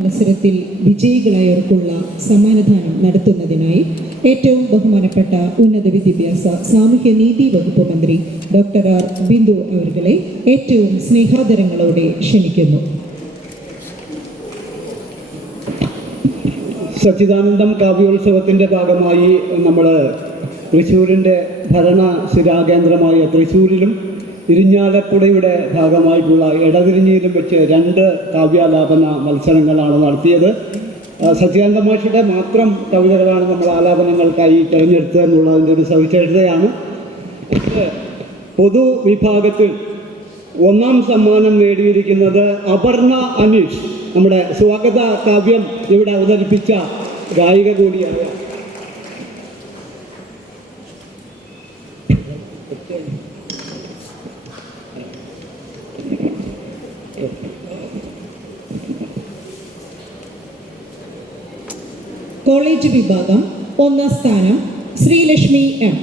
മത്സരത്തിൽ വിജയികളായവർക്കുള്ള സമ്മാനദാനം നടത്തുന്നതിനായി ഏറ്റവും ബഹുമാനപ്പെട്ട ഉന്നത വിദ്യാഭ്യാസ സാമൂഹ്യ നീതി വകുപ്പ് മന്ത്രി ഡോക്ടർ ആർ ബിന്ദു അവരുകളെ ഏറ്റവും സ്നേഹാദരങ്ങളോടെ ക്ഷണിക്കുന്നു. സച്ചിദാനന്ദം കാവ്യോത്സവത്തിന്റെ ഭാഗമായി നമ്മൾ തൃശ്ശൂരിന്റെ ഭരണ സ്ഥിരാകേന്ദ്രമായ തൃശ്ശൂരിലും ഇരിഞ്ഞാലക്കുടയുടെ ഭാഗമായിട്ടുള്ള ഇടതിരിഞ്ഞിയിലും വെച്ച് രണ്ട് കാവ്യാലാപന മത്സരങ്ങളാണ് നടത്തിയത്. സത്യാനന്ദ മാഷിയുടെ മാത്രം കവിതകളാണ് നമ്മൾ ആലാപനങ്ങൾക്കായി തിരഞ്ഞെടുത്തത് എന്നുള്ളതിന്റെ ഒരു സവിശേഷതയാണ്. പൊതു വിഭാഗത്തിൽ ഒന്നാം സമ്മാനം നേടിയിരിക്കുന്നത് അപർണ അനീഷ് നമ്മുടെ സ്വാഗത കാവ്യം ഇവിടെ അവതരിപ്പിച്ച ഗായിക കൂടിയാണ് കോളേജ് വിഭാഗം ഒന്നാം സ്ഥാനം ശ്രീലക്ഷ്മി എം.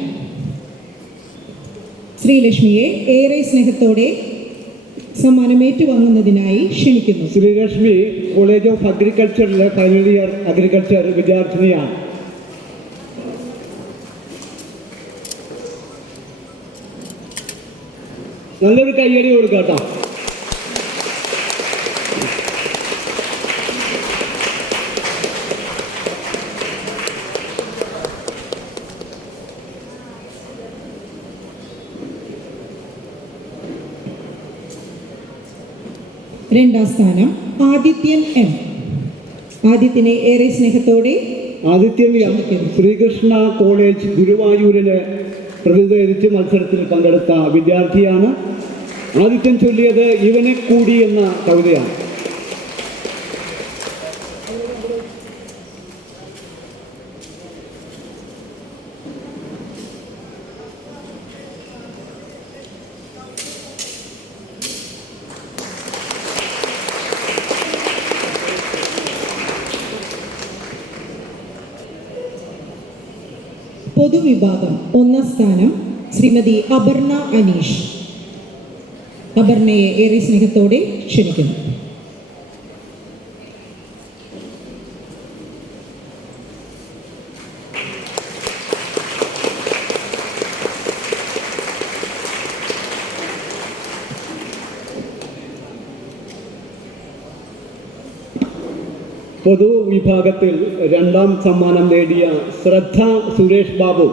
ശ്രീലക്ഷ്മിയെ ഏറെ സ്നേഹത്തോടെ സമ്മാനം ഏറ്റുവാങ്ങുന്നതിനായി ക്ഷണിക്കുന്നു. ശ്രീലക്ഷ്മി കോളേജ് ഓഫ് അഗ്രികൾച്ചറിലെ ഫൈനൽ ഇയർ അഗ്രികൾച്ചർ വിദ്യാർത്ഥിനിയാണ്. നല്ലൊരു കയ്യടി കൊടുക്കാം കേട്ടോ രണ്ടാം സ്ഥാനം ആദിത്യൻ എം. ആദിത്യനെ ഏറെ സ്നേഹത്തോടെ ആദിത്യൻ എം. ശ്രീകൃഷ്ണ കോളേജ് ഗുരുവായൂരിലെ പ്രതിനിധീകരിച്ച് മത്സരത്തിൽ പങ്കെടുത്ത വിദ്യാർത്ഥിയാണ് ആദിത്യൻ ചൊല്ലിയത് ഇവനെ കൂടി എന്ന കവിതയാണ്. പൊതുവിഭാഗം ഒന്നാം സ്ഥാനം ശ്രീമതി അപർണ അനീഷ്. അപർണയെ ഏറെ സ്നേഹത്തോടെ ക്ഷണിക്കുന്നു. പൊതുവിഭാഗത്തിൽ രണ്ടാം സമ്മാനം നേടിയ ശ്രദ്ധ സുരേഷ് ബാബു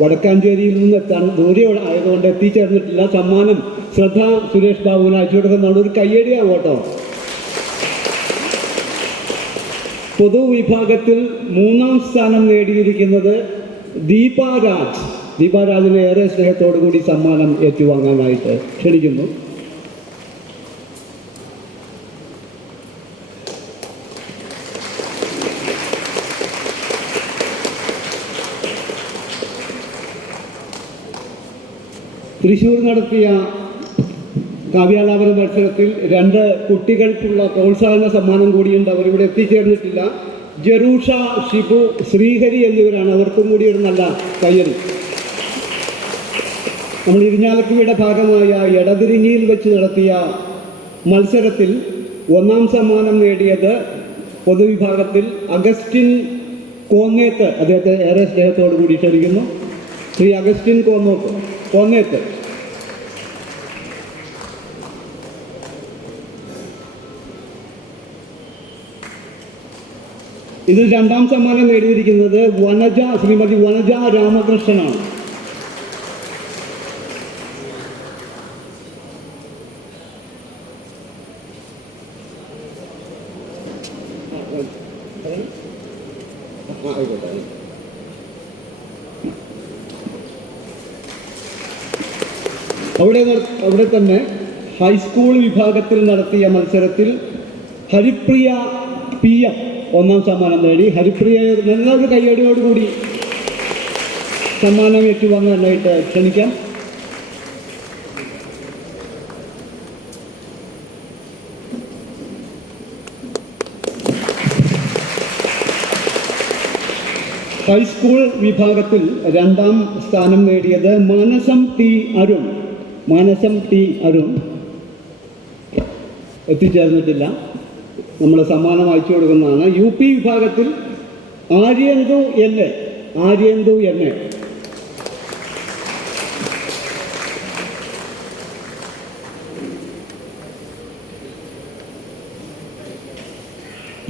വടക്കാഞ്ചേരിയിൽ നിന്ന് ദൂരെ ആയതുകൊണ്ട് എത്തിച്ചേർന്നിട്ടില്ല. സമ്മാനം ശ്രദ്ധ സുരേഷ് ബാബുവിന് അയച്ചു കൊടുക്കുന്നതാണ് ഒരു കയ്യടിയാണ് കേട്ടോ. പൊതുവിഭാഗത്തിൽ മൂന്നാം സ്ഥാനം നേടിയിരിക്കുന്നത് ദീപാരാജ്. ദീപാരാജിനെ ഏറെ സ്നേഹത്തോടു കൂടി സമ്മാനം ഏറ്റുവാങ്ങാനായിട്ട് ക്ഷണിക്കുന്നു. തൃശ്ശൂർ നടത്തിയ കാവ്യാലാപന മത്സരത്തിൽ രണ്ട് കുട്ടികൾക്കുള്ള പ്രോത്സാഹന സമ്മാനം കൂടിയുണ്ട്. അവരിവിടെ എത്തിച്ചേർന്നിട്ടില്ല. ജെറൂഷ ഷിബു ശ്രീഹരി എന്നിവരാണ്. അവർക്കും കൂടി ഒരു നല്ല കയ്യറി നമ്മൾ ഇരിഞ്ഞാലക്കുഴിയുടെ ഭാഗമായ എടതിരിഞ്ഞിയിൽ വെച്ച് നടത്തിയ മത്സരത്തിൽ ഒന്നാം സമ്മാനം നേടിയത് പൊതുവിഭാഗത്തിൽ അഗസ്റ്റിൻ കോന്നേത്ത് അദ്ദേഹത്തെ ഏറെ സ്നേഹത്തോടു കൂടി ക്ഷണിക്കുന്നു. ശ്രീ അഗസ്റ്റിൻ കോന്നോത്ത് കോന്നേത്ത് ഇതിൽ രണ്ടാം സമ്മാനം നേടിയിരിക്കുന്നത് വനജ ശ്രീമതി വനജ രാമകൃഷ്ണനാണ് അവിടെ അവിടെ തന്നെ ഹൈസ്കൂൾ വിഭാഗത്തിൽ നടത്തിയ മത്സരത്തിൽ ഹരിപ്രിയ പി എം ഒന്നാം സമ്മാനം നേടി. ഹരിപ്രിയ നല്ലൊരു കയ്യടിയോടുകൂടി സമ്മാനം ഏറ്റുവാങ്ങാനായിട്ട് ക്ഷണിക്കാം. ഹൈസ്കൂൾ വിഭാഗത്തിൽ രണ്ടാം സ്ഥാനം നേടിയത് മനസം ടി അരുൺ. മാനസം ടി അരുൺ എത്തിച്ചേർന്നിട്ടില്ല. നമ്മൾ സമ്മാനം അയച്ചു കൊടുക്കുന്നതാണ്. യു പി വിഭാഗത്തിൽ Aryanthu N A. Aryanthu N A.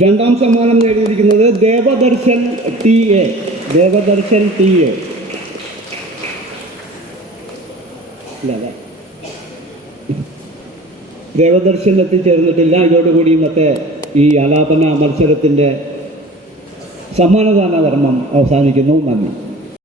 രണ്ടാം സമ്മാനം നേടിയിരിക്കുന്നത് Devadarshan T A. Devadarshan T A. അല്ല. ദേവദർശൻ എത്തിച്ചേർന്നിട്ടില്ല ഇതോടുകൂടി ഇന്നത്തെ ഈ ആലാപന മത്സരത്തിന്റെ സമ്മാനദാന കർമ്മം അവസാനിക്കുന്നു. നന്ദി.